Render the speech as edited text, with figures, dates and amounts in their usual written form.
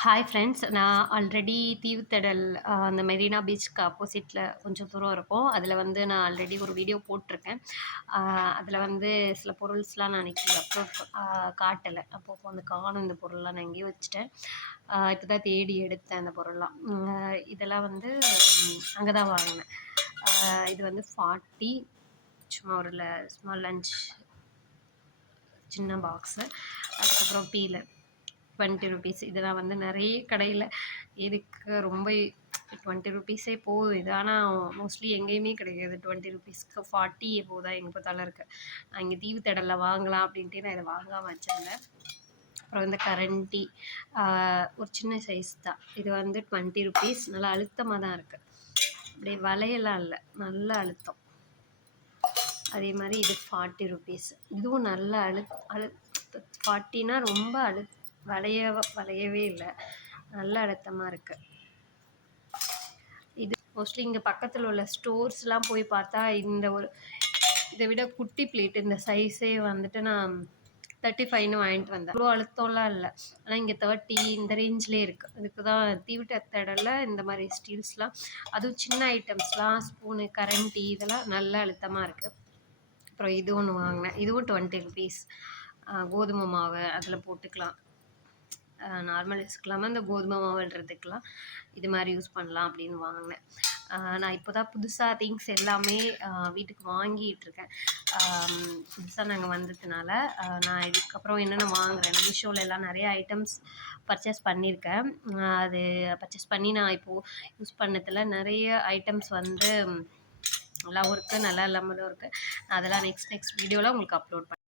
Hi friends. நான் already தீவுத்திடல் அந்த மெரினா பீச்சுக்கு ஆப்போசிட்டில் கொஞ்சம் தூரம் இருக்கும். அதில் வந்து நான் ஆல்ரெடி ஒரு வீடியோ போட்டிருக்கேன். அதில் வந்து சில பொருள்ஸ்லாம் நான் அன்றைக்கி அப்லோட் காட்டலை. அப்போ வந்து காணும் இந்த பொருள்லாம் நான் எங்கேயோ வச்சுட்டேன். இப்போ தான் தேடி எடுத்தேன் அந்த பொருள்லாம். இதெல்லாம் வந்து அங்கே தான் வாங்கினேன். இது வந்து 40 சும்மா ஒரு ஸ்மால் லஞ்ச் சின்ன பாக்ஸு. அதுக்கப்புறம் பீலர் 20 ருபீஸ். இதெல்லாம் வந்து நிறைய கடையில் எதுக்கு ரொம்ப 20 ருபீஸே போதும் இது. ஆனால் மோஸ்ட்லி எங்கேயுமே கிடைக்காது 20 ருபீஸ்க்கு. 40 எப்போதான் எங்கே பார்த்தாலும் இருக்குது. நான் இங்கே தீவுத்திடலில் வாங்கலாம் அப்படின்ட்டு நான் இதை வாங்காமல் வச்சுருந்தேன். அப்புறம் இந்த கரண்டி ஒரு சின்ன சைஸ் தான். இது வந்து 20 ருபீஸ். நல்லா அழுத்தமாக தான் இருக்குது. அப்படியே வளையலாம் இல்லை, நல்ல அழுத்தம். அதே மாதிரி இது 40 ருபீஸ். இதுவும் நல்ல 40னா ரொம்ப வளையவே இல்லை, நல்ல அழுத்தமாக இருக்குது. இது மோஸ்ட்லி இங்கே பக்கத்தில் உள்ள ஸ்டோர்ஸ்லாம் போய் பார்த்தா இதை விட குட்டி பிளேட் இந்த சைஸே வந்துட்டு நான் 35ன்னு வாங்கிட்டு வந்தேன். அவ்வளோ அழுத்தம்லாம் இல்லை, ஆனால் இங்கே 30 இந்த ரேஞ்ச்லேயே இருக்குது. அதுக்கு தான் தீவுத்திடலில் இந்த மாதிரி ஸ்டீல்ஸ்லாம், அதுவும் சின்ன ஐட்டம்ஸ்லாம் ஸ்பூனு கரண்டி இதெல்லாம் நல்ல அழுத்தமாக இருக்குது. அப்புறம் இது ஒன்று வாங்கினேன். இதுவும் 20 ருபீஸ். கோதுமை மாவு அதில் போட்டுக்கலாம். நார்மல் யூஸ்க்கெல்லாமல் இந்த கோதுமை மாவுன்றதுக்கெலாம் இது மாதிரி யூஸ் பண்ணலாம் அப்படின்னு வாங்கினேன். நான் இப்போ தான் புதுசாக திங்ஸ் எல்லாமே வீட்டுக்கு வாங்கிட்டுருக்கேன். புதுசாக நாங்கள் வந்ததுனால நான் இதுக்கப்புறம் என்னென்ன வாங்குகிறேன். நான் மீஷோவில் எல்லாம் நிறைய ஐட்டம்ஸ் பர்ச்சேஸ் பண்ணியிருக்கேன். அது பர்ச்சேஸ் பண்ணி நான் இப்போது யூஸ் பண்ணதில் நிறைய ஐட்டம்ஸ் வந்து நல்லாவும் இருக்குது, நல்லா இல்லாமலும் இருக்குது. அதெல்லாம் நெக்ஸ்ட் வீடியோவில் உங்களுக்கு அப்லோட் பண்ணேன்.